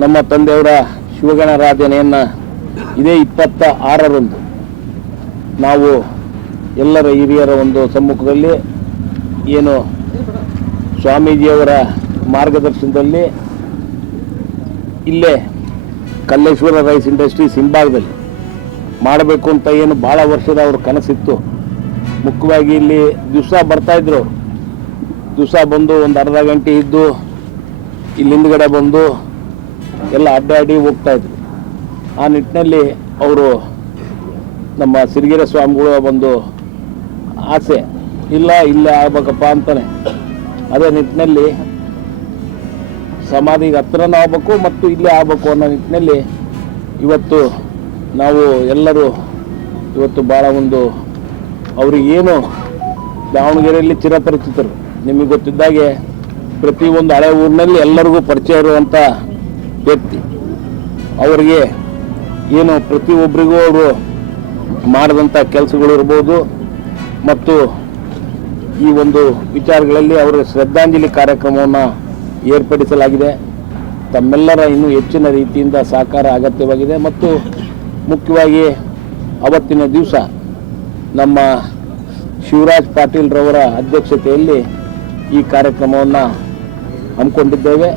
ನಮ್ಮ ತಂದೆಯವರ ಶಿವಗಣರಾಧನೆಯನ್ನು ಇದೇ 26ರಂದು ನಾವು ಎಲ್ಲರ ಹಿರಿಯರ ಒಂದು ಸಮ್ಮುಖದಲ್ಲಿ ಏನು ಸ್ವಾಮೀಜಿಯವರ ಮಾರ್ಗದರ್ಶನದಲ್ಲಿ ಇಲ್ಲೇ ಕಲ್ಲೇಶ್ವರ ರೈಸ್ ಇಂಡಸ್ಟ್ರೀಸ್ ಹಿಂಭಾಗದಲ್ಲಿ ಮಾಡಬೇಕು ಅಂತ ಏನು ಭಾಳ ವರ್ಷದ ಅವ್ರ ಕನಸಿತ್ತು. ಮುಖ್ಯವಾಗಿ ಇಲ್ಲಿ ದಿವಸ ಬರ್ತಾಯಿದ್ರು, ದಿವಸ ಬಂದು ಒಂದು ಅರ್ಧ ಗಂಟೆ ಇದ್ದು ಇಲ್ಲಿ ಹಿಂದ್ಗಡೆ ಬಂದು ಎಲ್ಲ ಅಡ್ಡಾಡಿ ಹೋಗ್ತಾಯಿದ್ರು. ಆ ನಿಟ್ಟಿನಲ್ಲಿ ಅವರು ನಮ್ಮ ಸಿರಿಗೆರೆ ಸ್ವಾಮಿಗಳು ಒಂದು ಆಸೆ ಇಲ್ಲ ಇಲ್ಲೇ ಆಗ್ಬೇಕಪ್ಪ ಅಂತಾನೆ, ಅದೇ ನಿಟ್ಟಿನಲ್ಲಿ ಸಮಾಧಿಗೆ ಹತ್ರನೂ ಆಗಬೇಕು ಮತ್ತು ಇಲ್ಲೇ ಆಗಬೇಕು ಅನ್ನೋ ನಿಟ್ಟಿನಲ್ಲಿ ಇವತ್ತು ನಾವು ಎಲ್ಲರೂ ಇವತ್ತು ಭಾಳ ಒಂದು ಅವರಿಗೇನು ದಾವಣಗೆರೆಯಲ್ಲಿ ಚಿರಪರಿಚಿತರು. ನಿಮಗೆ ಗೊತ್ತಿದ್ದಾಗೆ ಪ್ರತಿಯೊಂದು ಹಳೆ ಊರಿನಲ್ಲಿ ಎಲ್ಲರಿಗೂ ಪರಿಚಯ ಇರುವಂಥ ವ್ಯಕ್ತಿ. ಅವರಿಗೆ ಏನು ಪ್ರತಿಯೊಬ್ಬರಿಗೂ ಅವರು ಮಾಡಿದಂಥ ಕೆಲಸಗಳಿರ್ಬೋದು ಮತ್ತು ಈ ಒಂದು ವಿಚಾರಗಳಲ್ಲಿ ಅವರ ಶ್ರದ್ಧಾಂಜಲಿ ಕಾರ್ಯಕ್ರಮವನ್ನು ಏರ್ಪಡಿಸಲಾಗಿದೆ. ತಮ್ಮೆಲ್ಲರ ಇನ್ನೂ ಹೆಚ್ಚಿನ ರೀತಿಯಿಂದ ಸಹಕಾರ ಅಗತ್ಯವಾಗಿದೆ ಮತ್ತು ಮುಖ್ಯವಾಗಿ ಅವತ್ತಿನ ದಿವಸ ನಮ್ಮ ಶಿವರಾಜ್ ಪಾಟೀಲ್ ರವರ ಅಧ್ಯಕ್ಷತೆಯಲ್ಲಿ ಈ ಕಾರ್ಯಕ್ರಮವನ್ನು ಹಮ್ಮಿಕೊಂಡಿದ್ದೇವೆ.